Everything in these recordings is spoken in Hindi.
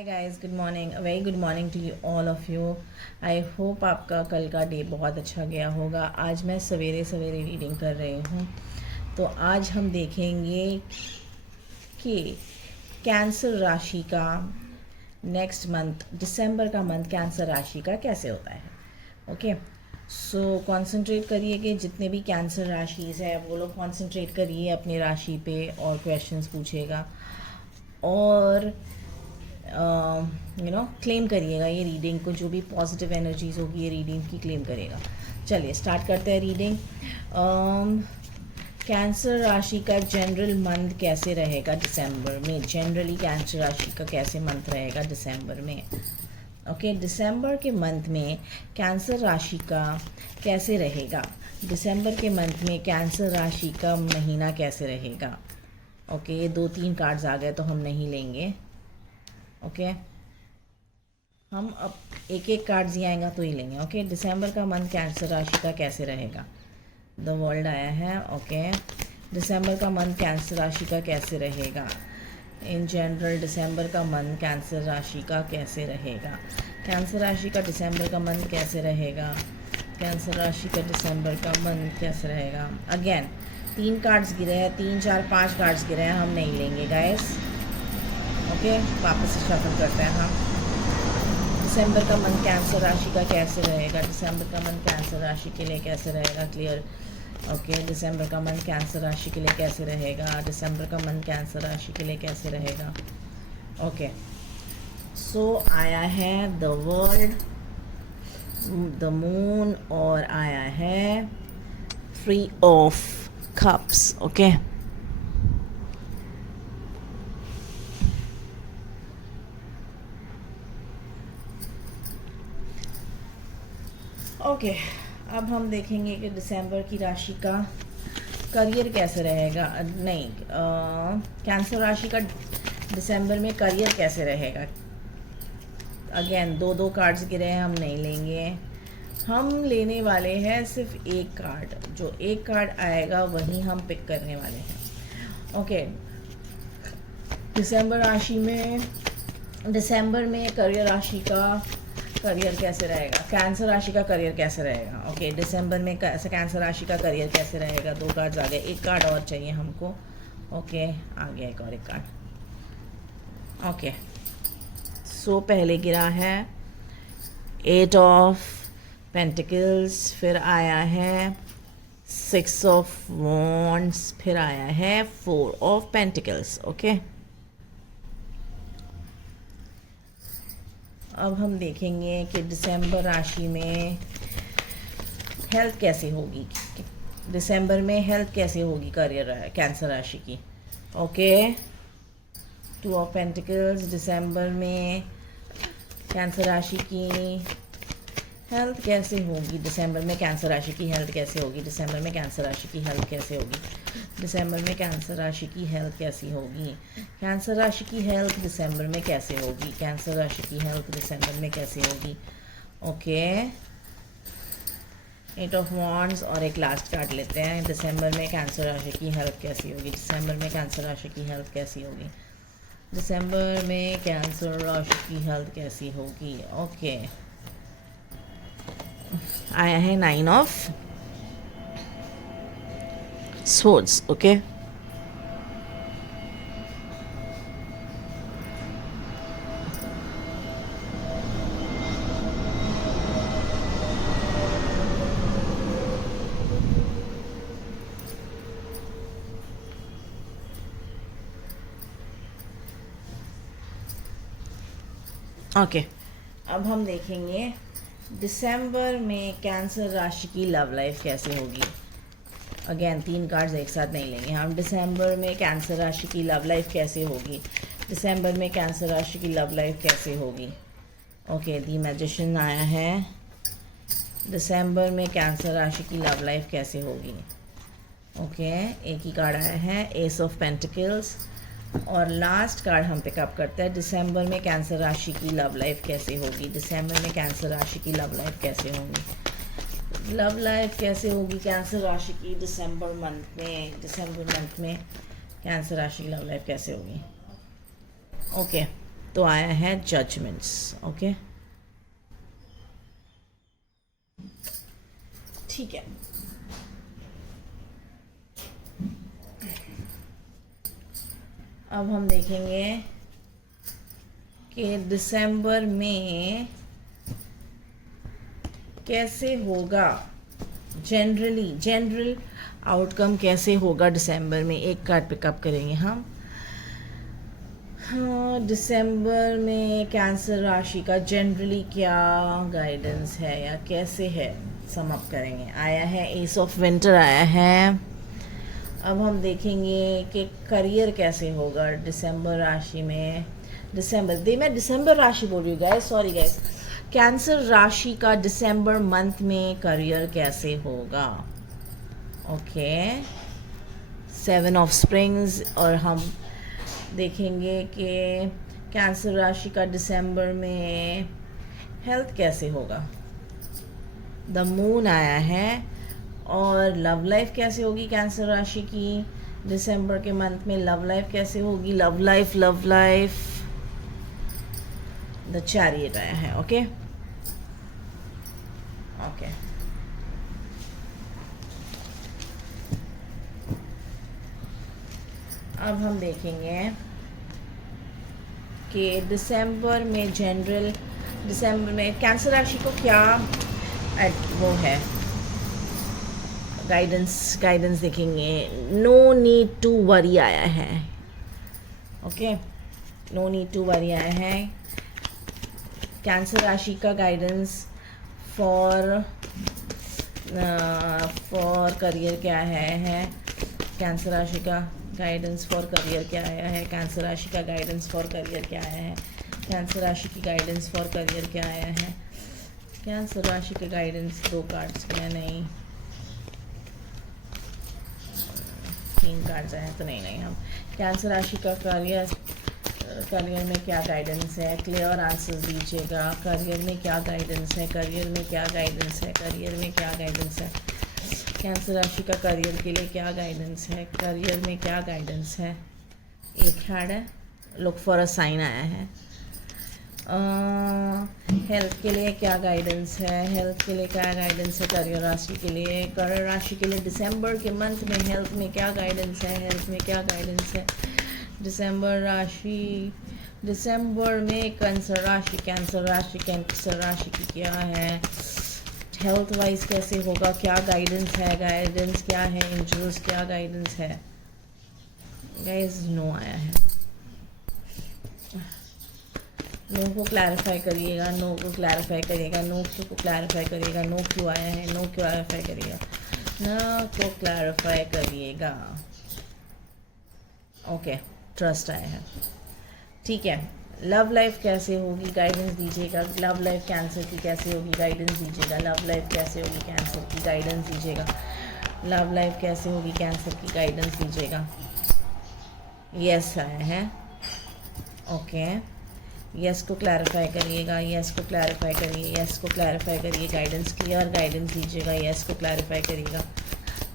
Hi guys, good morning, very good morning to you all of you. I hope आपका कल का डे बहुत अच्छा गया होगा। आज मैं सवेरे सवेरे रीडिंग कर रही हूँ। तो आज हम देखेंगे कि कैंसर राशि का नेक्स्ट मंथ, दिसंबर का मंथ कैंसर राशि का कैसे होता है। ओके, सो कॉन्सेंट्रेट करिए कि जितने भी कैंसर राशिज़ है वो लोग कॉन्सेंट्रेट करिए अपनी राशि पे और क्वेश्चंस पूछेगा और क्लेम करिएगा ये रीडिंग को। जो भी पॉजिटिव एनर्जीज होगी ये रीडिंग की क्लेम करेगा। चलिए स्टार्ट करते हैं रीडिंग। कैंसर राशि का जनरल मंथ कैसे रहेगा दिसंबर में। जनरली कैंसर राशि का कैसे मंथ रहेगा दिसंबर में। ओके, दिसंबर के मंथ में कैंसर राशि का कैसे रहेगा। दिसंबर के मंथ में कैंसर राशि का महीना कैसे रहेगा। ओके, ये 2-3 कार्ड्स आ गए तो हम नहीं लेंगे। ओके, हम अब एक एक कार्ड ही आएगा तो ही लेंगे। ओके, दिसंबर का मंथ कैंसर राशि का कैसे रहेगा। द वर्ल्ड आया है। ओके, दिसंबर का मंथ कैंसर राशि का कैसे रहेगा। इन जनरल दिसंबर का मंथ कैंसर राशि का कैसे रहेगा। कैंसर राशि का दिसंबर का मंथ कैसे रहेगा। कैंसर राशि का दिसंबर का मंथ कैसे रहेगा। अगेन 3 कार्ड्स गिरे हैं, 3 4 5 कार्ड्स गिरे हैं, हम नहीं लेंगे गाइस। ओके, वापस से शफल करते हैं हम। दिसंबर का मंथ कैंसर राशि का कैसे रहेगा। दिसंबर का मंथ कैंसर राशि के लिए कैसे रहेगा। क्लियर। ओके, दिसंबर का मंथ कैंसर राशि के लिए कैसे रहेगा। दिसंबर का मंथ कैंसर राशि के लिए कैसे रहेगा। ओके, सो आया है द वर्ल्ड, द मून और आया है three of cups. Okay, okay, अब हम देखेंगे कि दिसंबर की राशि का करियर कैसे रहेगा। नहीं, कैंसर राशि का दिसंबर में करियर कैसे रहेगा। अगेन 2-2 कार्ड्स गिरे हैं, हम नहीं लेंगे। हम लेने वाले हैं सिर्फ एक कार्ड, जो एक कार्ड आएगा वही हम पिक करने वाले हैं। ओके, दिसंबर में करियर राशि का करियर कैसे रहेगा। कैंसर राशि का करियर कैसे रहेगा। ओके, दिसंबर में कैंसर राशि का करियर कैसे रहेगा। 2 कार्ड्स आ गए, एक कार्ड और चाहिए हमको। ओके, आ गया एक और एक कार्ड। ओके, सो पहले गिरा है 8 ऑफ पेंटिकल्स, फिर आया है 6 ऑफ वॉन्ड्स, फिर आया है 4 ऑफ पेंटिकल्स। ओके, अब हम देखेंगे कि दिसंबर राशि में हेल्थ कैसे होगी। दिसंबर में हेल्थ कैसे होगी करियर कैंसर राशि की। ओके, 2 ऑफ पेंटिकल्स, दिसंबर में कैंसर राशि की हेल्थ कैसे होगी। दिसंबर में कैंसर राशि की हेल्थ कैसे होगी। दिसंबर में कैंसर राशि की हेल्थ कैसे होगी। दिसंबर में कैंसर राशि की हेल्थ कैसी होगी। कैंसर राशि की हेल्थ दिसंबर में कैसे होगी। कैंसर राशि की हेल्थ दिसंबर में कैसे होगी। ओके, 8 ऑफ वॉन्ड्स और एक लास्ट कार्ड लेते हैं। दिसंबर में कैंसर राशि की हेल्थ कैसी होगी। दिसंबर में कैंसर राशि की हेल्थ कैसी होगी। दिसंबर में कैंसर राशि की हेल्थ कैसी होगी। ओके, आया है 9 ऑफ swords. ओके, ओके, अब हम देखेंगे दिसंबर में कैंसर राशि की लव लाइफ कैसे होगी। अगेन 3 कार्ड्स एक साथ नहीं लेंगे हम। दिसंबर में कैंसर राशि की लव लाइफ कैसे होगी। दिसंबर में कैंसर राशि की लव लाइफ कैसे होगी। ओके, दी मैजिशियन आया है। दिसंबर में कैंसर राशि की लव लाइफ कैसे होगी। ओके, एक ही कार्ड आया है, एस ऑफ पेंटिकल्स। और लास्ट कार्ड हम पिकअप करते हैं। दिसंबर में कैंसर राशि की लव लाइफ कैसे होगी। दिसंबर में कैंसर राशि की लव लाइफ कैसे होगी। लव लाइफ कैसे होगी कैंसर राशि की दिसंबर मंथ में। दिसंबर मंथ में कैंसर राशि की लव लाइफ कैसे होगी। ओके, तो आया है जजमेंट्स। ओके, ठीक है। अब हम देखेंगे कि दिसंबर में कैसे होगा, जनरल आउटकम कैसे होगा दिसंबर में। एक कार्ड पिकअप करेंगे हम। हाँ, दिसंबर में कैंसर राशि का जनरली क्या गाइडेंस है या कैसे है, सम अप करेंगे। आया है एस ऑफ विंटर आया है। अब हम देखेंगे कि करियर कैसे होगा दिसंबर राशि में। मैं दिसंबर राशि बोल रही हूँ गाइस, सॉरी गाइस। कैंसर राशि का दिसंबर मंथ में करियर कैसे होगा। Okay, 7 of springs. और हम देखेंगे कि कैंसर राशि का दिसंबर में हेल्थ कैसे होगा। द मून आया है। और लव लाइफ कैसे होगी कैंसर राशि की दिसंबर के मंथ में। लव लाइफ कैसे होगी, लव लाइफ द चैरियट आया है। ओके, अब हम देखेंगे कि दिसंबर में कैंसर राशि को क्या वो है गाइडेंस देखेंगे। नो नीड टू वरी आया है। Okay, no need to worry आया है। कैंसर राशि का गाइडेंस फॉर करियर क्या है। कैंसर राशि का गाइडेंस फॉर करियर क्या आया है। कैंसर राशि का गाइडेंस फॉर करियर क्या आया है। कैंसर राशि की गाइडेंस फॉर करियर क्या आया है। कैंसर राशि के गाइडेंस 2 कार्ड्स में नहीं, 3 कार्ड्स आए तो नहीं हम कैंसर राशि का करियर में क्या गाइडेंस है, क्लियर आंसर्स दीजिएगा। करियर में क्या गाइडेंस है, करियर में क्या गाइडेंस है, करियर में क्या गाइडेंस है। कैंसर राशि का करियर के लिए क्या गाइडेंस है, करियर में क्या गाइडेंस है। एक हैड है, लुक फॉर अ साइन आया है। हेल्थ के लिए क्या गाइडेंस है, हेल्थ के लिए क्या गाइडेंस है। करियर राशि के लिए दिसंबर के मंथ में हेल्थ में क्या गाइडेंस है, हेल्थ में क्या गाइडेंस है। दिसंबर में कैंसर राशि की क्या है, हेल्थ वाइज कैसे होगा, क्या गाइडेंस है, गाइडेंस क्या है, इंजूर्स क्या गाइडेंस है। गाइस नो आया है। नो को क्लैरिफाई करिएगा, नो को क्लैरिफाई करिएगा, नो को क्लैरिफाई करिएगा। नो क्यों आया है, नो क्लैरिफाई करिएगा, नो को क्लैरिफाई करिएगा। ओके, ट्रस्ट आया है। ठीक है, लव लाइफ कैसे होगी गाइडेंस दीजिएगा। लव लाइफ कैंसर की कैसे होगी गाइडेंस दीजिएगा। लव लाइफ कैसे होगी कैंसर की गाइडेंस दीजिएगा। लव लाइफ कैसे होगी कैंसर की गाइडेंस दीजिएगा। यस आया है। ओके, यस को क्लैरिफाई करिएगा, यस को क्लैरिफाई करिए, यस को क्लैरिफाई करिए। गाइडेंस क्लियर गाइडेंस दीजिएगा, यस को क्लैरिफाई करिएगा,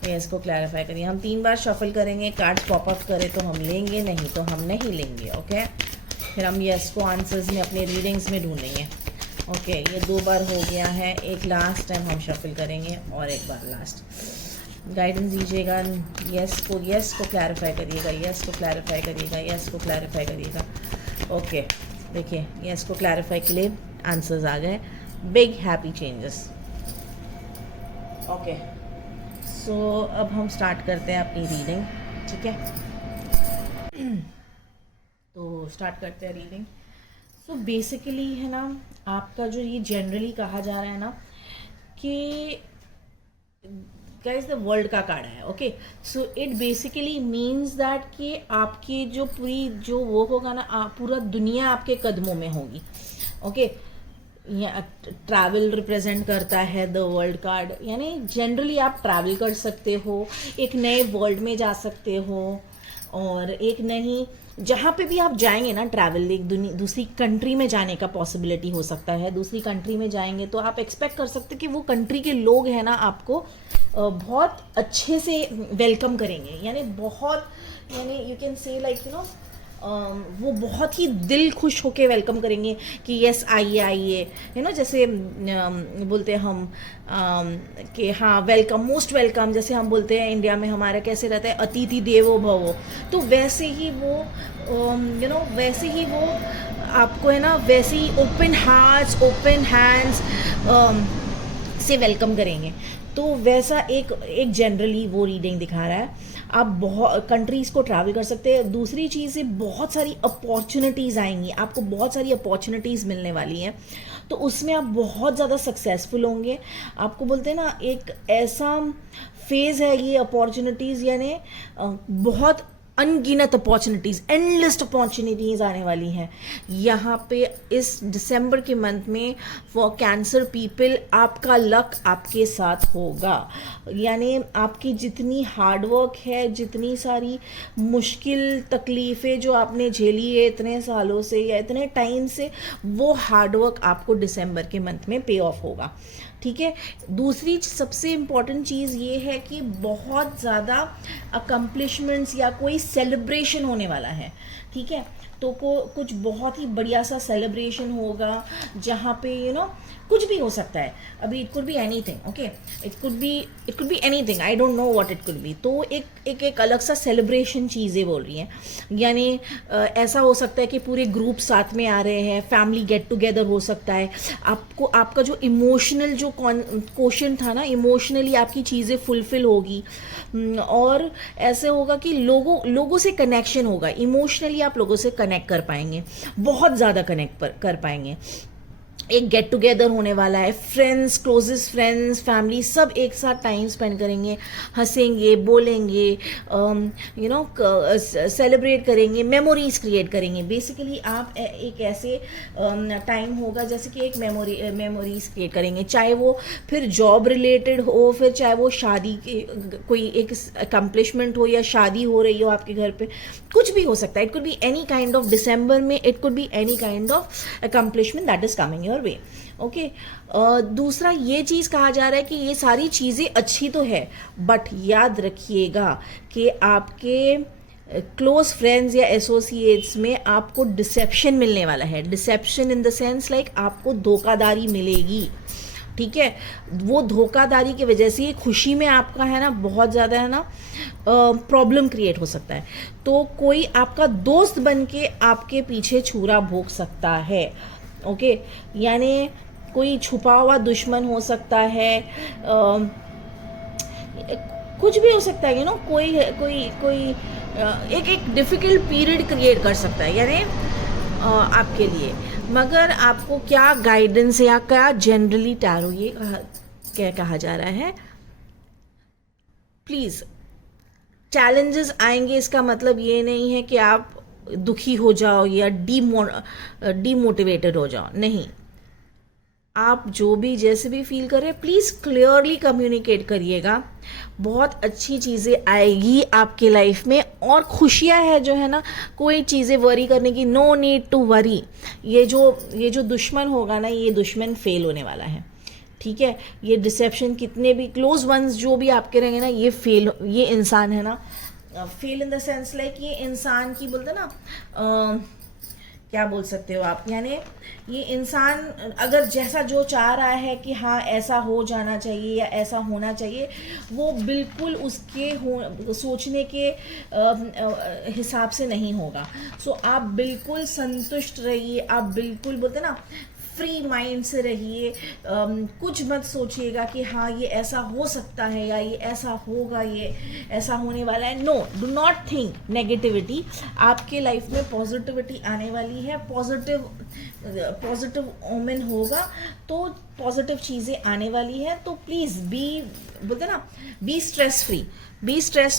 यस को क्लैरिफाई करिए। हम 3 बार शफल करेंगे, कार्ड्स पॉप अप करे तो हम लेंगे, नहीं तो हम नहीं लेंगे। ओके, फिर हम यस को आंसर्स में अपने रीडिंग्स में ढूंढेंगे। ओके, ये 2 बार हो गया है, एक लास्ट टाइम हम शफल करेंगे और एक बार लास्ट। गाइडेंस दीजिएगा, यस को क्लैरिफाई करिएगा, यस को क्लैरिफाई करिएगा, यस को क्लैरिफाई करिएगा। ओके, देखिए यस को क्लैरिफाई के लिए आंसर्स आ गए। Big happy changes. ओके, सो अब हम स्टार्ट करते हैं अपनी रीडिंग। ठीक है, तो स्टार्ट करते हैं रीडिंग। सो बेसिकली है ना, आपका जो ये जनरली कहा जा रहा है ना कि गाइस द वर्ल्ड का कार्ड है। Okay, so it basically means that कि आपकी जो पूरी जो वो होगा ना, पूरा दुनिया आपके कदमों में होगी। ओके, ट्रैवल रिप्रेजेंट करता है द वर्ल्ड कार्ड, यानी जनरली आप ट्रैवल कर सकते हो, एक नए वर्ल्ड में जा सकते हो, और एक नई जहाँ पे भी आप जाएंगे ना, ट्रैवल एक दूसरी कंट्री में जाने का पॉसिबिलिटी हो सकता है। दूसरी कंट्री में जाएंगे तो आप एक्सपेक्ट कर सकते हैं कि वो कंट्री के लोग हैं ना आपको बहुत अच्छे से वेलकम करेंगे, यानी बहुत, यानी you can say like you know वो बहुत ही दिल खुश होके वेलकम करेंगे कि यस आइए आइए, जैसे बोलते हैं हम कि हाँ वेलकम, मोस्ट वेलकम, जैसे हम बोलते हैं इंडिया में हमारा कैसे रहता है अतिथि देवो भवो, तो वैसे ही वो वैसे ही वो आपको वैसे ही ओपन हार्ट्स ओपन हैंड्स से वेलकम करेंगे। तो वैसा एक जनरली वो रीडिंग दिखा रहा है। आप बहुत कंट्रीज़ को ट्रैवल कर सकते हैं। दूसरी चीज़ है बहुत सारी अपॉर्चुनिटीज़ आएंगी, आपको बहुत सारी अपॉर्चुनिटीज़ मिलने वाली हैं, तो उसमें आप बहुत ज़्यादा सक्सेसफुल होंगे। आपको बोलते हैं ना एक ऐसा फेज़ है ये अपॉर्चुनिटीज़, यानी बहुत अनगिनत अपॉर्चुनिटीज़, एंडलेस अपॉर्चुनिटीज़ आने वाली हैं यहाँ पे इस दिसंबर के मंथ में। फॉर कैंसर पीपल आपका लक आपके साथ होगा, यानी आपकी जितनी हार्डवर्क है, जितनी सारी मुश्किल तकलीफ़ें जो आपने झेली है इतने सालों से या इतने टाइम से, वो हार्डवर्क आपको दिसंबर के मंथ में पे ऑफ होगा। ठीक है। दूसरी सबसे इम्पॉर्टेंट चीज़ ये है कि बहुत ज़्यादा अकम्पलिशमेंट्स या कोई सेलिब्रेशन होने वाला है। ठीक है, तो कुछ बहुत ही बढ़िया सा सेलिब्रेशन होगा जहाँ पे कुछ भी हो सकता है। अभी it could be anything, okay, it could be anything, I don't know what it could B. तो एक अलग सा सेलिब्रेशन चीज़ें बोल रही हैं, यानी ऐसा हो सकता है कि पूरे ग्रुप साथ में आ रहे हैं, फैमिली गेट टुगेदर हो सकता है। आपको आपका जो इमोशनल जो क्वेश्चन था ना, इमोशनली आपकी चीज़ें फुलफिल होगी और ऐसे होगा कि लोगों से कनेक्शन होगा, इमोशनली आप लोगों से कनेक्ट कर पाएंगे, बहुत ज़्यादा कनेक्ट कर पाएंगे। एक गेट टुगेदर होने वाला है, फ्रेंड्स, क्लोजेस्ट फ्रेंड्स, फैमिली सब एक साथ टाइम स्पेंड करेंगे, हंसेंगे, बोलेंगे, सेलिब्रेट करेंगे, मेमोरीज क्रिएट करेंगे। बेसिकली आप एक ऐसे टाइम होगा जैसे कि एक मेमोरीज क्रिएट करेंगे, चाहे वो फिर जॉब रिलेटेड हो, फिर चाहे वो शादी के कोई एक अकम्पलिशमेंट हो या शादी हो रही हो आपके घर पे, कुछ भी हो सकता है। It could be any kind of दिसंबर में, it could be any kind of accomplishment that is coming your way. Okay, दूसरा ये चीज़ कहा जा रहा है कि ये सारी चीज़ें अच्छी तो है, बट याद रखिएगा कि आपके क्लोज फ्रेंड्स या एसोसिएट्स में आपको डिसेप्शन मिलने वाला है। Deception in the sense like आपको धोखाधड़ी मिलेगी। ठीक है, वो धोखाधड़ी की वजह से खुशी में आपका बहुत ज़्यादा प्रॉब्लम क्रिएट हो सकता है। तो कोई आपका दोस्त बन के आपके पीछे छुरा भोंक सकता है। ओके, यानी कोई छुपा हुआ दुश्मन हो सकता है, कुछ भी हो सकता है, कोई एक डिफ़िकल्ट पीरियड क्रिएट कर सकता है यानी आपके लिए। मगर आपको क्या गाइडेंस या क्या जनरली टैरो ये क्या कहा जा रहा है, प्लीज़ चैलेंजेस आएंगे इसका मतलब ये नहीं है कि आप दुखी हो जाओ या डीमोटिवेटेड हो जाओ, नहीं। आप जो भी जैसे भी फील कर रहे हैं प्लीज़ क्लियरली कम्युनिकेट करिएगा। बहुत अच्छी चीज़ें आएगी आपके लाइफ में और खुशियाँ है जो है कोई चीज़ें वरी करने की, नो नीड टू वरी। ये जो दुश्मन होगा ना, ये दुश्मन फेल होने वाला है। ठीक है, ये डिसेप्शन कितने भी क्लोज वंस जो भी आपके रहेंगे ना, ये इंसान है fail in the sense like ये इंसान की बोलते ना क्या बोल सकते हो आप, यानी ये इंसान अगर जैसा जो चाह रहा है कि हाँ ऐसा हो जाना चाहिए या ऐसा होना चाहिए, वो बिल्कुल उसके सोचने के हिसाब से नहीं होगा। सो आप बिल्कुल संतुष्ट रहिए, आप बिल्कुल बोलते ना फ्री माइंड से रहिए। कुछ मत सोचिएगा कि हाँ ये ऐसा हो सकता है या ये ऐसा होगा, ये ऐसा होने वाला है। No, do not think negativity. आपके लाइफ में पॉजिटिविटी आने वाली है, पॉजिटिव ओमेन होगा, तो पॉजिटिव चीज़ें आने वाली है। तो प्लीज़ बोलते ना बी स्ट्रेस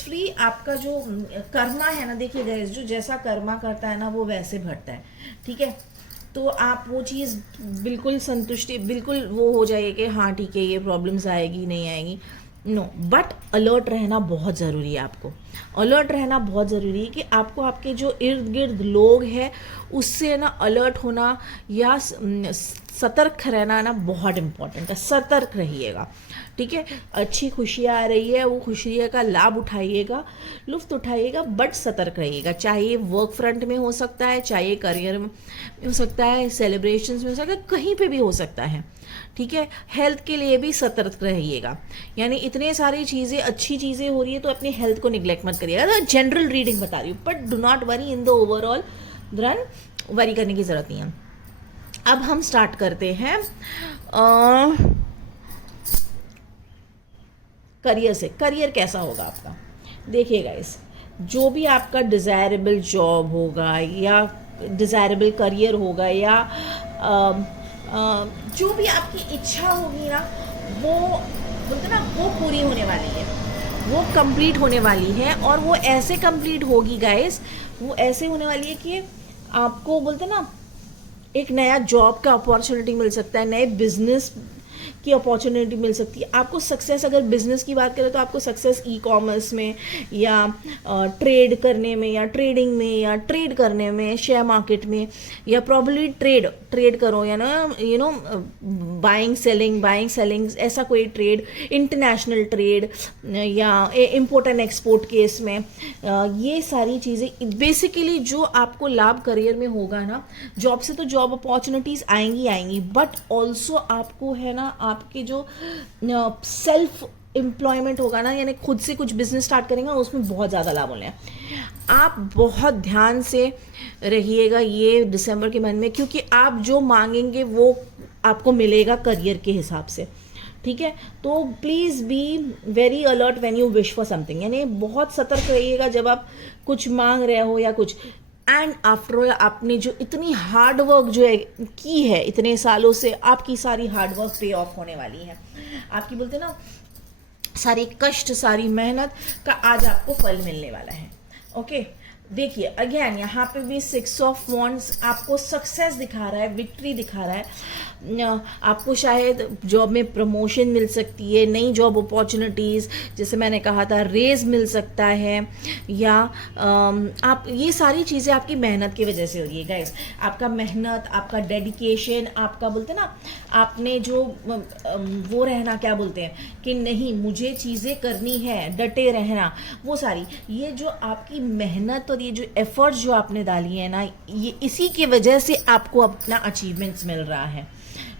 फ्री। आपका जो कर्मा है ना, देखिए गाइस, जो जैसा कर्मा करता है ना वो वैसे भरता है। ठीक है, तो आप वो चीज़ बिल्कुल संतुष्टि बिल्कुल वो हो जाएगी कि हाँ ठीक है ये प्रॉब्लम्स आएगी नहीं आएगी, नो, बट अलर्ट रहना बहुत ज़रूरी है आपको। अलर्ट रहना बहुत ज़रूरी है कि आपको आपके जो इर्द गिर्द लोग हैं उससे ना अलर्ट होना या सतर्क रहना ना बहुत इम्पॉर्टेंट है। सतर्क रहिएगा, ठीक है। अच्छी खुशियाँ आ रही है, वो खुशियों का लाभ उठाइएगा, लुफ्त उठाइएगा, बट सतर्क रहिएगा। चाहे वर्क फ्रंट में हो सकता है, चाहे करियर में हो सकता है, सेलिब्रेशंस में हो सकता है, कहीं पे भी हो सकता है, ठीक है। हेल्थ के लिए भी सतर्क रहिएगा। यानी इतने सारी चीज़ें, अच्छी चीज़ें हो रही है तो अपनी हेल्थ को निग्लेक्ट मत करिएगा। तो जनरल रीडिंग बता रही हूँ, but do not worry in the overall run, worry करने की ज़रूरत नहीं है। अब हम स्टार्ट करते हैं करियर से। करियर कैसा होगा आपका, देखिएगा इस, जो भी आपका डिज़ायरेबल जॉब होगा या डिज़ायरेबल करियर होगा या जो भी आपकी इच्छा होगी ना, वो बोलते ना, वो पूरी होने वाली है, वो कंप्लीट होने वाली है। और वो ऐसे कंप्लीट होगी गाइस, वो ऐसे होने वाली है कि आपको बोलते ना एक नया जॉब का अपॉर्चुनिटी मिल सकता है, नए बिजनेस की अपॉर्चुनिटी मिल सकती है आपको। सक्सेस, अगर बिजनेस की बात करें तो आपको सक्सेस ई कॉमर्स में या ट्रेड करने में या ट्रेडिंग में या ट्रेड करने में, शेयर मार्केट में, या प्रॉब्ली ट्रेड करो या ना बाइंग सेलिंग ऐसा कोई ट्रेड, इंटरनेशनल ट्रेड या इम्पोर्ट एंड एक्सपोर्ट केस में, ये सारी चीज़ें बेसिकली जो आपको लाभ करियर में होगा ना। जॉब से तो जॉब अपॉर्चुनिटीज़ आएंगी, बट ऑल्सो आपको है ना, आपके जो सेल्फ एम्प्लॉयमेंट होगा ना, यानी खुद से कुछ बिजनेस स्टार्ट करेंगे, उसमें बहुत ज़्यादा लाभ होने हैं। आप बहुत ध्यान से रहिएगा ये दिसंबर के महीने में, क्योंकि आप जो मांगेंगे वो आपको मिलेगा करियर के हिसाब से, ठीक है। तो please be very alert when you wish for something, यानी बहुत सतर्क रहिएगा जब आप कुछ मांग रहे हो या कुछ। एंड आफ्टर ऑल, आपने जो इतनी हार्ड वर्क जो है की है इतने सालों से, आपकी सारी हार्ड वर्क पे ऑफ होने वाली है। आपकी बोलते ना सारी कष्ट, सारी मेहनत का आज आपको फल मिलने वाला है। ओके, देखिए अगेन यहाँ पे भी 6 ऑफ वॉन्ड्स आपको सक्सेस दिखा रहा है, विक्ट्री दिखा रहा है। आपको शायद जॉब में प्रमोशन मिल सकती है, नई जॉब अपॉर्चुनिटीज़, जैसे मैंने कहा था रेज मिल सकता है, या आप ये सारी चीज़ें आपकी मेहनत की वजह से हो रही है गाइस। आपका मेहनत, आपका डेडिकेशन, आपका बोलते ना आपने जो वो रहना, क्या बोलते हैं कि नहीं मुझे चीज़ें करनी है, डटे रहना, वो सारी ये जो आपकी मेहनत और ये जो एफर्ट्स जो आपने डाली है ना, ये इसी की वजह से आपको अपना अचीवमेंट्स मिल रहा है,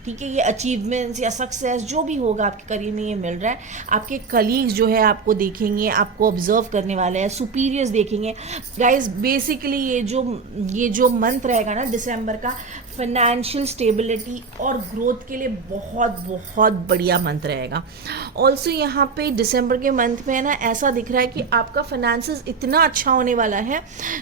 ठीक है। ये अचीवमेंट्स या सक्सेस जो भी होगा आपके करियर में ये मिल रहा है। आपके कलीग्स जो है आपको देखेंगे, आपको ऑब्जर्व करने वाले हैं, सुपीरियर्स देखेंगे गाइस। बेसिकली ये जो मंथ रहेगा ना दिसंबर का, फाइनेंशियल स्टेबिलिटी और ग्रोथ के लिए बहुत बहुत बढ़िया मंथ रहेगा। ऑल्सो यहाँ पे दिसंबर के मंथ में है ना, ऐसा दिख रहा है कि आपका फाइनेंसेस इतना अच्छा होने वाला है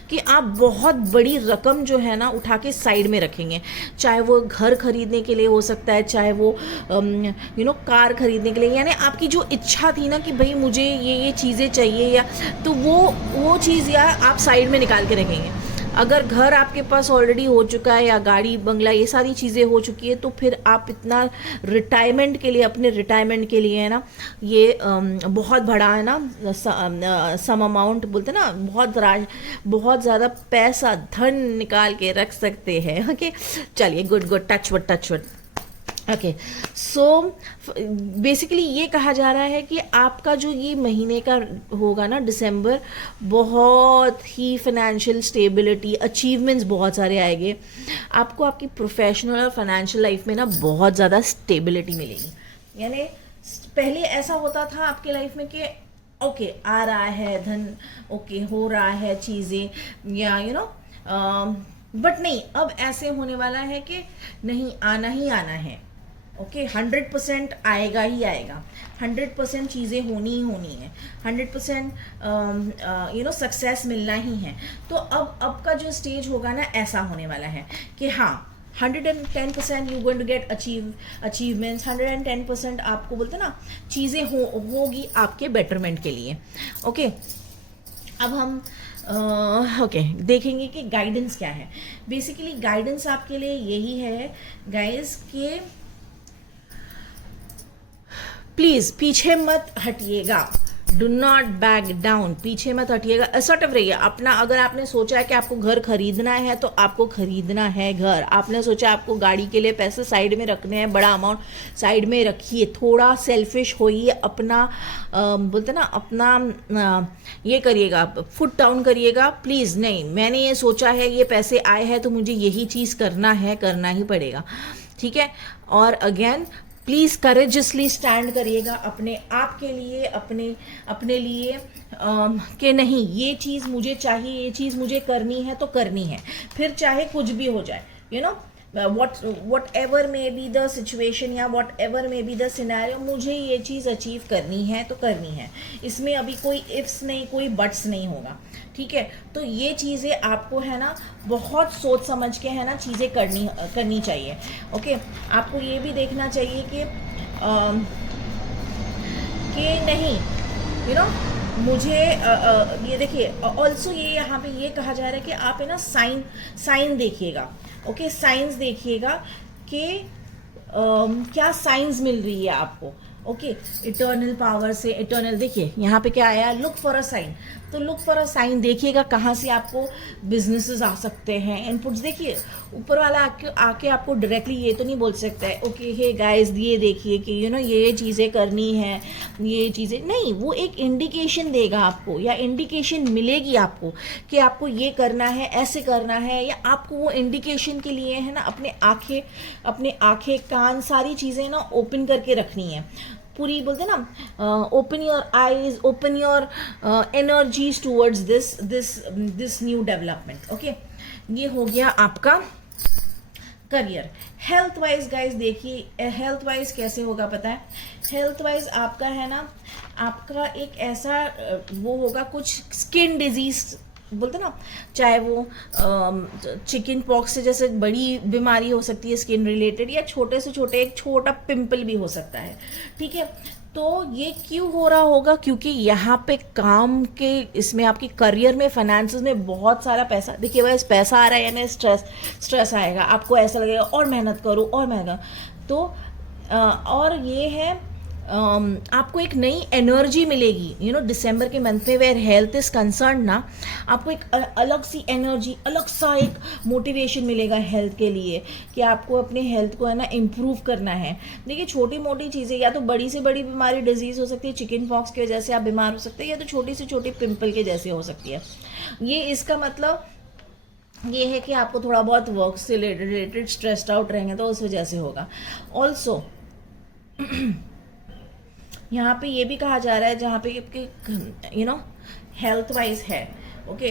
कि आप बहुत बड़ी रकम जो है ना उठा के साइड में रखेंगे। चाहे वो घर खरीदने के लिए हो सकता है, चाहे वो कार खरीदने के लिए, यानी आपकी जो इच्छा थी ना कि भाई मुझे ये चीज़ें चाहिए, या तो वो चीज़ या आप साइड में निकाल के रखेंगे। अगर घर आपके पास ऑलरेडी हो चुका है या गाड़ी बंगला ये सारी चीज़ें हो चुकी है, तो फिर आप इतना रिटायरमेंट के लिए, अपने रिटायरमेंट के लिए है ना, ये बहुत बड़ा है ना सम अमाउंट बोलते ना, बहुत ज़्यादा पैसा धन निकाल के रख सकते हैं। ओके, चलिए good touch wood. Okay, so basically ये कहा जा रहा है कि आपका जो ये महीने का होगा ना दिसंबर, बहुत ही फाइनेंशियल स्टेबिलिटी, अचीवमेंट्स बहुत सारे आएंगे आपको। आपकी प्रोफेशनल और फाइनेंशियल लाइफ में ना बहुत ज़्यादा स्टेबिलिटी मिलेगी। यानी पहले ऐसा होता था आपके लाइफ में कि ओके आ रहा है धन, ओके हो रहा है चीज़ें, या बट नहीं, अब ऐसे होने वाला है कि नहीं, आना ही आना है। ओके, 100% आएगा ही आएगा, 100% चीज़ें होनी ही होनी है, 100% सक्सेस मिलना ही है। तो अब का जो स्टेज होगा ना, ऐसा होने वाला है कि हाँ 110% you going to get achievements, 110% आपको बोलते ना चीज़ें होगी आपके बेटरमेंट के लिए। ओके, अब हम देखेंगे कि गाइडेंस क्या है। बेसिकली गाइडेंस आपके लिए यही है गाइस कि प्लीज़ पीछे मत हटिएगा, डू नॉट बैक डाउन, पीछे मत हटिएगा, असर्टिव रहिए अपना। अगर आपने सोचा है कि आपको घर खरीदना है तो आपको खरीदना है घर। आपने सोचा आपको गाड़ी के लिए पैसे साइड में रखने हैं, बड़ा अमाउंट साइड में रखिए, थोड़ा सेल्फिश होइए, अपना बोलते ना अपना ये करिएगा, फुट डाउन करिएगा प्लीज़। नहीं, मैंने ये सोचा है, ये पैसे आए हैं तो मुझे यही चीज़ करना है, करना ही पड़ेगा, ठीक है। और अगेन प्लीज़ करेजसली स्टैंड करिएगा अपने आप के लिए, अपने लिए कि नहीं ये चीज़ मुझे चाहिए, ये चीज़ मुझे करनी है तो करनी है, फिर चाहे कुछ भी हो जाए, you know whatever maybe the situation या whatever maybe the scenario, मुझे ये चीज़ अचीव करनी है तो करनी है। इसमें अभी कोई इफ्स नहीं, कोई बट्स नहीं होगा, ठीक है। तो ये चीज़ें आपको है ना बहुत सोच समझ के है ना चीज़ें करनी चाहिए, ओके। आपको ये भी देखना चाहिए कि नहीं यू नो मुझे ये देखिए, ऑल्सो ये यहाँ पे ये कहा जा रहा है कि आप है ना साइन देखिएगा, ओके। साइंस देखिएगा कि क्या साइंस मिल रही है आपको, ओके। इटर्नल पावर से, इटर्नल देखिए यहाँ पे क्या आया, लुक फॉर अ साइन। तो लुक फॉर अ साइन देखिएगा कहाँ से आपको बिजनेसेस आ सकते हैं, इनपुट्स देखिए। ऊपर वाला आके आपको डायरेक्टली ये तो नहीं बोल सकता है ओके हे गाइस ये देखिए कि यू नो ये चीज़ें करनी है, ये चीज़ें नहीं, वो एक इंडिकेशन देगा आपको या इंडिकेशन मिलेगी आपको कि आपको ये करना है, ऐसे करना है, या आपको वो इंडिकेशन के लिए है ना अपने आंखें कान सारी चीज़ें ना ओपन करके रखनी है पूरी। बोलते ना open your eyes, open your energies towards this new development, okay. ये हो गया आपका करियर। हेल्थ वाइज गाइज देखिए, हेल्थ वाइज कैसे होगा पता है, हेल्थ वाइज आपका है ना, आपका एक ऐसा वो होगा कुछ स्किन डिजीज बोलते ना, चाहे वो चिकन पॉक्स से जैसे बड़ी बीमारी हो सकती है स्किन रिलेटेड, या छोटे से छोटे एक छोटा पिंपल भी हो सकता है, ठीक है। तो ये क्यों हो रहा होगा, क्योंकि यहाँ पे काम के इसमें आपकी करियर में फाइनेंसेस में बहुत सारा पैसा, देखिए बस पैसा आ रहा है यानी स्ट्रेस आएगा, आपको ऐसा लगेगा और मेहनत करो और मेहनत। तो और ये है आपको एक नई एनर्जी मिलेगी, यू नो दिसंबर के मंथ में वेयर हेल्थ इज कंसर्न ना, आपको एक अलग सी एनर्जी, अलग सा एक मोटिवेशन मिलेगा हेल्थ के लिए कि आपको अपने हेल्थ को है ना इम्प्रूव करना है। देखिए छोटी मोटी चीज़ें, या तो बड़ी से बड़ी बीमारी डिजीज़ हो सकती है, चिकन पॉक्स की वजह से आप बीमार हो सकते हैं, या तो छोटी से छोटी पिंपल के जैसे हो सकती है। ये इसका मतलब ये है कि आपको थोड़ा बहुत वर्क से रिलेटेड स्ट्रेस्ड आउट रहेंगे तो उस वजह से होगा। ऑल्सो यहाँ पे ये भी कहा जा रहा है जहाँ पे यू नो हेल्थ वाइज है, ओके।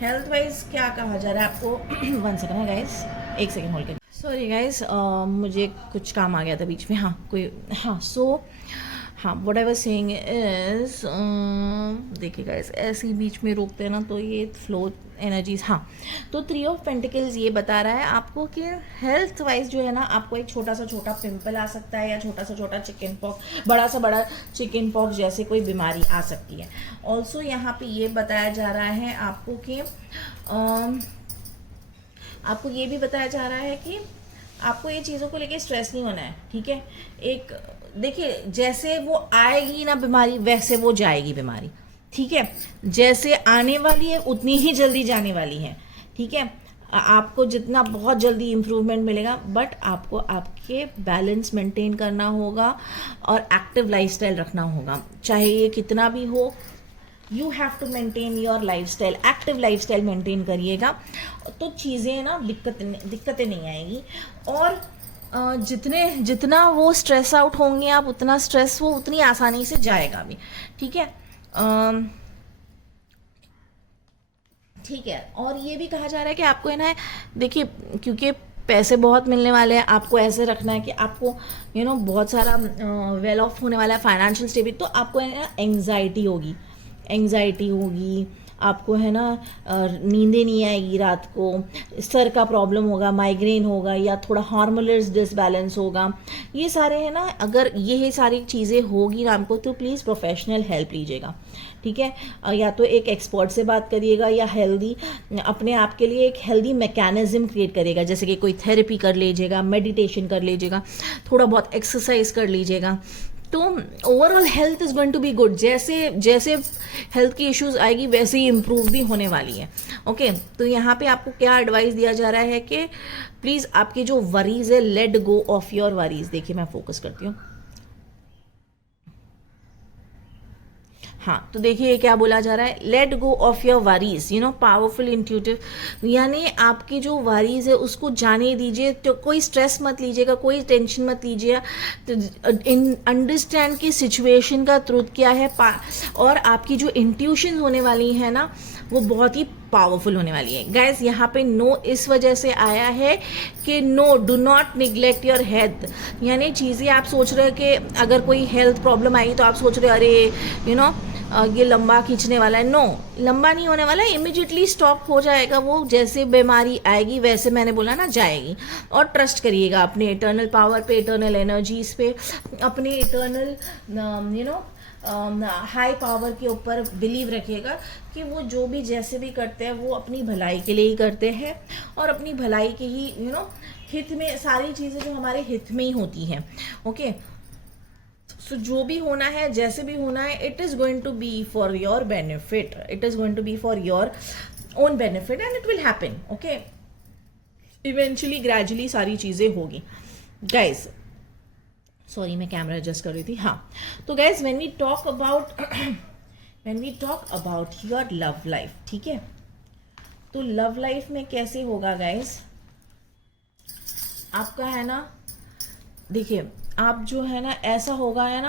हेल्थ वाइज क्या कहा जा रहा है आपको 1 सेकेंड है गाइस, 1 सेकेंड होल्ड कर, सॉरी गाइस, मुझे कुछ काम आ गया था बीच में, हाँ what I was saying is, देखिए गाइस ऐसे ही बीच में रोकते हैं ना तो ये फ्लो एनर्जीज, हाँ। तो 3 ऑफ पेंटिकल्स ये बता रहा है आपको कि हेल्थ वाइज जो है ना आपको एक छोटा सा छोटा पिंपल आ सकता है, या छोटा सा छोटा चिकन पॉक्स, बड़ा सा बड़ा चिकन पॉक्स जैसे कोई बीमारी आ सकती है। ऑल्सो यहाँ पे ये बताया जा रहा है आपको कि आपको ये भी बताया जा रहा है कि आपको ये चीज़ों को लेके स्ट्रेस नहीं होना है, ठीक है। एक देखिए जैसे वो आएगी ना बीमारी वैसे वो जाएगी बीमारी, ठीक है। जैसे आने वाली है उतनी ही जल्दी जाने वाली है, ठीक है। आपको जितना बहुत जल्दी इम्प्रूवमेंट मिलेगा, बट आपको आपके बैलेंस मेंटेन करना होगा और एक्टिव लाइफस्टाइल रखना होगा, चाहे ये कितना भी हो। You have to maintain your lifestyle, active lifestyle maintain करिएगा तो चीज़ें ना दिक्कतें नहीं आएगी। और जितना वो स्ट्रेस आउट होंगे आप, उतना स्ट्रेस वो उतनी आसानी से जाएगा भी, ठीक है। ठीक है। और ये भी कहा जा रहा है कि आपको है ना, देखिए क्योंकि पैसे बहुत मिलने वाले हैं, आपको ऐसे रखना है कि आपको यू नो बहुत सारा वेल ऑफ होने वाला है, फाइनेंशियल स्टेबिलिटी, तो आपको है ना एंग्जाइटी होगी, आपको है ना नींदें नहीं आएगी रात को, सर का प्रॉब्लम होगा, माइग्रेन होगा, या थोड़ा हार्मोनल डिसबैलेंस होगा, ये सारे है ना, अगर ये सारी चीज़ें होगी ना आपको, तो प्लीज़ प्रोफेशनल हेल्प लीजिएगा, ठीक है। या तो एक एक्सपर्ट से बात करिएगा, या हेल्दी अपने आप के लिए एक हेल्दी मैकेनिज्म क्रिएट करिएगा, जैसे कि कोई थेरेपी कर लीजिएगा, मेडिटेशन कर लीजिएगा, थोड़ा बहुत एक्सरसाइज कर लीजिएगा, तो overall health is going to be good. जैसे जैसे हेल्थ की इश्यूज आएगी वैसे ही इम्प्रूव भी होने वाली है। ओके, तो यहाँ पे आपको क्या एडवाइस दिया जा रहा है कि प्लीज़ आपकी जो वरीज है, let go of your worries. देखिए मैं फोकस करती हूँ, हाँ, तो देखिए क्या बोला जा रहा है, let go of your worries, powerful intuitive, यानी आपकी जो वरीज है उसको जाने दीजिए, तो कोई स्ट्रेस मत लीजिएगा, कोई टेंशन मत लीजिए, तो अंडरस्टैंड की सिचुएशन का ट्रुथ क्या है, और आपकी जो इंट्यूशन होने वाली है ना, वो बहुत ही पावरफुल होने वाली है। गाइज यहाँ पे नो इस वजह से आया है कि no, do not neglect your health, यानी चीज़ें आप सोच रहे हो कि अगर कोई हेल्थ प्रॉब्लम आई तो आप सोच रहे हो अरे ये लंबा खींचने वाला है। नो, लंबा नहीं होने वाला है, इमिजिएटली स्टॉप हो जाएगा वो, जैसे बीमारी आएगी वैसे मैंने बोला ना जाएगी। और ट्रस्ट करिएगा अपने इटर्नल पावर पे, इटर्नल एनर्जीज पे, अपने इटर्नल हाई पावर के ऊपर बिलीव रखिएगा कि वो जो भी जैसे भी करते हैं वो अपनी भलाई के लिए ही करते हैं, और अपनी भलाई के ही हित में, सारी चीज़ें जो हमारे हित में ही होती हैं। ओके, सो जो भी होना है, जैसे भी होना है, it is going to be for your benefit, it is going to be for your own benefit, and it will happen. Okay, eventually gradually सारी चीज़ें होगी। गाइज सॉरी, मैं कैमरा एडजस्ट कर रही थी। हाँ, तो guys when we talk about your love life, ठीक है, तो लव लाइफ में कैसे होगा गाइज, आपका है ना, देखिए आप जो है ना, ऐसा होगा है ना,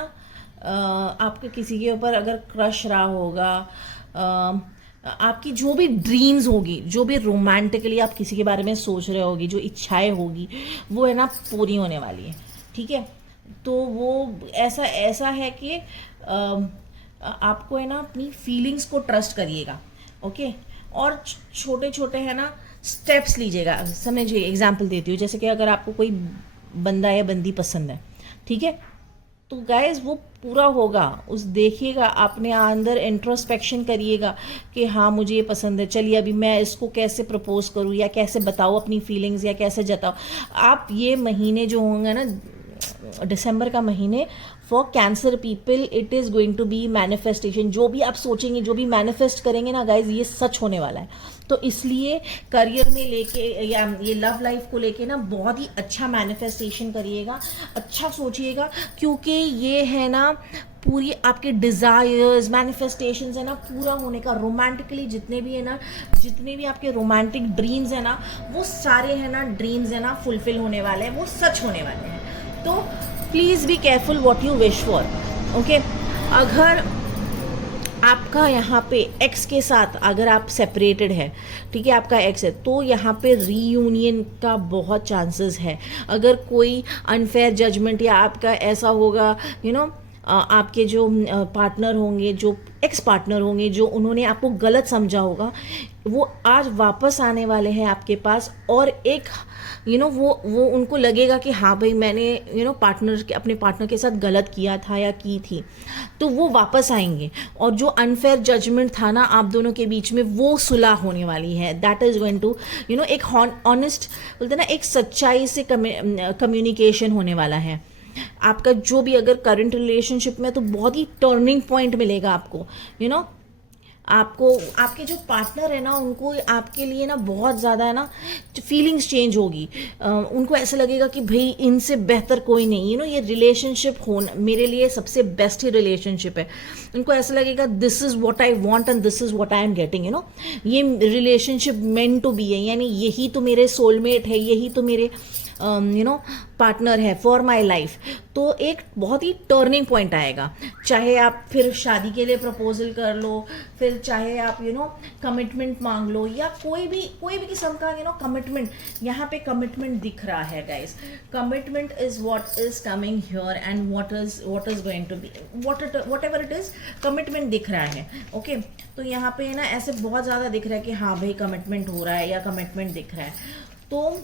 आपके किसी के ऊपर अगर क्रश रहा होगा, आपकी जो भी ड्रीम्स होगी, जो भी रोमांटिकली आप किसी के बारे में सोच रहे होगी, जो इच्छाएं होगी, वो है ना पूरी होने वाली है, ठीक है। तो वो ऐसा है कि आपको है ना अपनी फीलिंग्स को ट्रस्ट करिएगा, ओके, और छोटे छोटे है ना स्टेप्स लीजिएगा। समझिए, एग्जांपल देती हूँ, जैसे कि अगर आपको कोई बंदा या बंदी पसंद है, ठीक है, तो गाइज वो पूरा होगा, उस देखिएगा, अपने अंदर इंट्रोस्पेक्शन करिएगा कि हाँ मुझे ये पसंद है, चलिए अभी मैं इसको कैसे प्रपोज करूँ, या कैसे बताऊँ अपनी फीलिंग्स, या कैसे जताऊँ। आप ये महीने जो होंगे ना, दिसंबर का महीने, for Cancer people it is going to be manifestation. जो भी आप सोचेंगे, जो भी मैनिफेस्ट करेंगे ना गाइज, ये सच होने वाला है। तो इसलिए करियर में लेके या ये लव लाइफ को लेके ना बहुत ही अच्छा मैनिफेस्टेशन करिएगा, अच्छा सोचिएगा, क्योंकि ये है ना पूरी आपके डिज़ायर्स, मैनिफेस्टेशंस है ना पूरा होने का, रोमांटिकली जितने भी है ना, जितने भी आपके रोमांटिक ड्रीम्स है ना, वो सारे है ना ड्रीम्स है ना फुलफिल होने वाले हैं, वो सच होने वाले हैं। तो please be careful what you wish for. Okay, अगर आपका यहाँ पे एक्स के साथ अगर आप सेपरेटेड है, ठीक है, आपका एक्स है, तो यहाँ पे रीयूनियन का बहुत चांसेस है। अगर कोई अनफेयर जजमेंट या आपका ऐसा होगा, आपके जो पार्टनर होंगे, जो एक्स पार्टनर होंगे, जो उन्होंने आपको गलत समझा होगा, वो आज वापस आने वाले हैं आपके पास, और एक वो उनको लगेगा कि हाँ भाई मैंने अपने पार्टनर के साथ गलत किया था या की थी, तो वो वापस आएंगे, और जो अनफेयर जजमेंट था ना आप दोनों के बीच में, वो सुलह होने वाली है। दैट इज़ गोइंग टू एक ऑनेस्ट बोलते ना, एक सच्चाई से कम्युनिकेशन होने वाला है आपका। जो भी अगर करंट रिलेशनशिप में, तो बहुत ही टर्निंग पॉइंट मिलेगा आपको, आपको आपके जो पार्टनर है ना, उनको आपके लिए ना बहुत ज़्यादा है ना फीलिंग्स चेंज होगी, उनको ऐसा लगेगा कि भाई इनसे बेहतर कोई नहीं, ये रिलेशनशिप होना मेरे लिए सबसे बेस्ट ही रिलेशनशिप है। उनको ऐसा लगेगा this is what I want and this is what I am getting, ये रिलेशनशिप मेंट टू बी है, यानी यही तो मेरे सोलमेट है, यही तो मेरे पार्टनर है फॉर माई लाइफ, तो एक बहुत ही टर्निंग पॉइंट आएगा। चाहे आप फिर शादी के लिए प्रपोजल कर लो, फिर चाहे आप कमिटमेंट मांग लो, या कोई भी किस्म का कमिटमेंट, यहाँ पे कमिटमेंट दिख रहा है guys. Commitment is what is coming here and what is going to be whatever it is, commitment दिख रहा है। ओके तो यहाँ पे ना ऐसे बहुत ज़्यादा दिख रहा है कि हाँ भाई कमिटमेंट हो रहा है या कमिटमेंट दिख रहा है। तो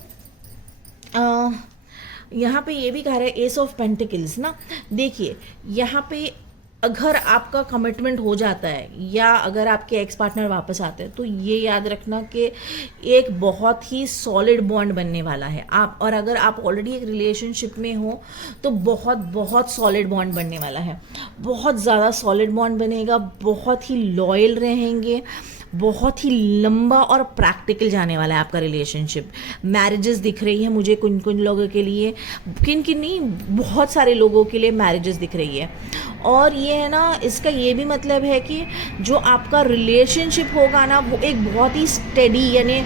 यहाँ पे ये भी कह रहा है एस ऑफ पेंटिकल्स ना, देखिए यहाँ पे अगर आपका कमिटमेंट हो जाता है या अगर आपके एक्स पार्टनर वापस आते हैं, तो ये याद रखना कि एक बहुत ही सॉलिड बॉन्ड बनने वाला है आप, और अगर आप ऑलरेडी एक रिलेशनशिप में हो तो बहुत बहुत सॉलिड बॉन्ड बनने वाला है, बहुत ज़्यादा सॉलिड बॉन्ड बनेगा, बहुत ही लॉयल रहेंगे, बहुत ही लंबा और प्रैक्टिकल जाने वाला है आपका रिलेशनशिप। मैरिजेस दिख रही है मुझे कुछ कुछ लोगों के लिए, किन नहीं, बहुत सारे लोगों के लिए मैरिजेस दिख रही है। और ये है ना, इसका ये भी मतलब है कि जो आपका रिलेशनशिप होगा ना वो एक बहुत ही स्टेडी, यानी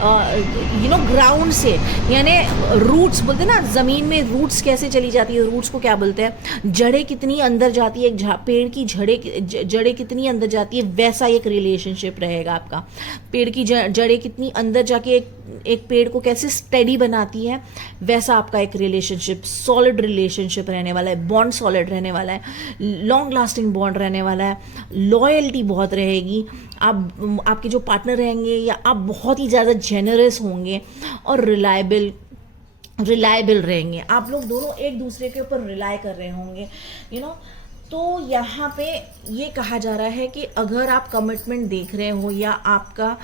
ग्राउंड से, यानी रूट्स बोलते हैं ना, ज़मीन में रूट्स कैसे चली जाती है, रूट्स को क्या बोलते हैं, जड़ें कितनी अंदर जाती है, एक पेड़ की जड़ें कितनी अंदर जाती है, वैसा एक रिलेशनशिप रहेगा आपका। पेड़ की जड़ें कितनी अंदर जाके एक पेड़ को कैसे स्टेडी बनाती है, वैसा आपका एक रिलेशनशिप, सॉलिड रिलेशनशिप रहने वाला है, बॉन्ड सॉलिड रहने वाला है, लॉन्ग लास्टिंग बॉन्ड रहने वाला है, लॉयल्टी बहुत रहेगी, आपके जो पार्टनर रहेंगे या आप बहुत ही ज़्यादा जेनरस होंगे और रिलायबल रहेंगे, आप लोग दोनों एक दूसरे के ऊपर रिलाय कर रहे होंगे तो यहाँ पे ये कहा जा रहा है कि अगर आप कमिटमेंट देख रहे हो या आपका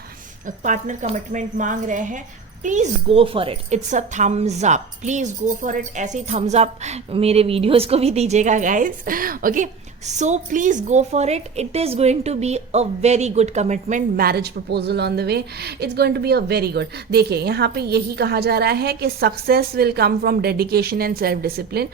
पार्टनर कमिटमेंट मांग रहे हैं, please go for it, it's a thumbs up, please go for it. ऐसे ही थम्स अप मेरे वीडियोस को भी दीजिएगा guys, okay. So please go for it. It is going to be a very good commitment, marriage proposal on the way. It's going to be a very good. देखिए यहाँ पे यही कहा जा रहा है कि success will come from dedication and self discipline.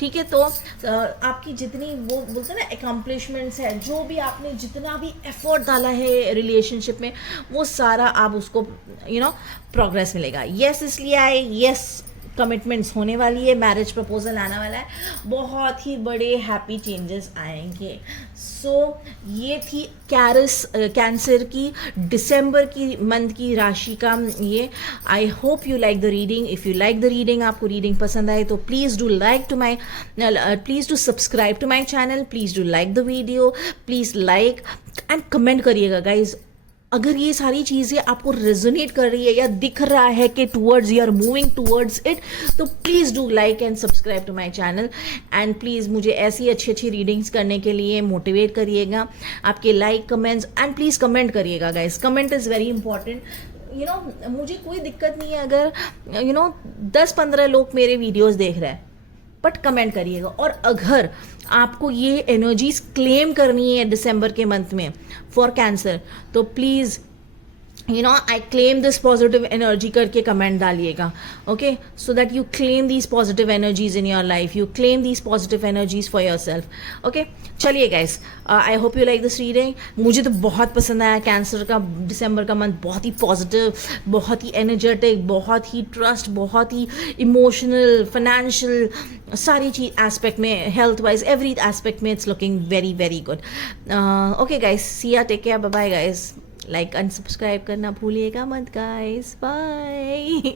ठीक है, तो आपकी जितनी वो बोलते हैं ना accomplishments है, जो भी आपने जितना भी एफर्ट डाला है रिलेशनशिप में, वो सारा आप उसको प्रोग्रेस मिलेगा। यस इसलिए आए, यस कमिटमेंट्स होने वाली है, मैरिज प्रपोजल आने वाला है, बहुत ही बड़े हैप्पी चेंजेस आएंगे। सो ये थी कैंसर की दिसंबर की मंथ की राशि का ये। I hope you like the reading. If you like the reading, आपको रीडिंग पसंद आए तो please do subscribe to my channel, please do like the video, please like and comment करिएगा गाइज। अगर ये सारी चीज़ें आपको रेजोनेट कर रही है या दिख रहा है कि towards you are moving towards it, तो please do like and subscribe to my channel and please मुझे ऐसी अच्छी अच्छी रीडिंग्स करने के लिए मोटिवेट करिएगा। आपके like comments and please comment करिएगा guys, comment is very important. मुझे कोई दिक्कत नहीं है अगर 10-15 लोग मेरे वीडियोज़ देख रहे हैं, बट कमेंट करिएगा। और अगर आपको ये एनर्जीज क्लेम करनी है दिसंबर के मंथ में फॉर कैंसर, तो please I claim this positive energy करके कमेंट डालिएगा, okay, so that you claim these positive energies in your life, you claim these positive energies for your self, okay. चलिए guys, I hope you like this reading. मुझे तो बहुत पसंद आया कैंसर का दिसंबर का मंथ, बहुत ही पॉजिटिव, बहुत ही एनर्जेटिक, बहुत ही ट्रस्ट, बहुत ही इमोशनल, फाइनेंशियल, सारी चीज एस्पेक्ट में, हेल्थ वाइज, एवरी एस्पेक्ट में it's looking very very good. Okay guys, see ya, take care, bye bye guys. Like and subscribe करना भूलिएगा मत गाइस, बाय।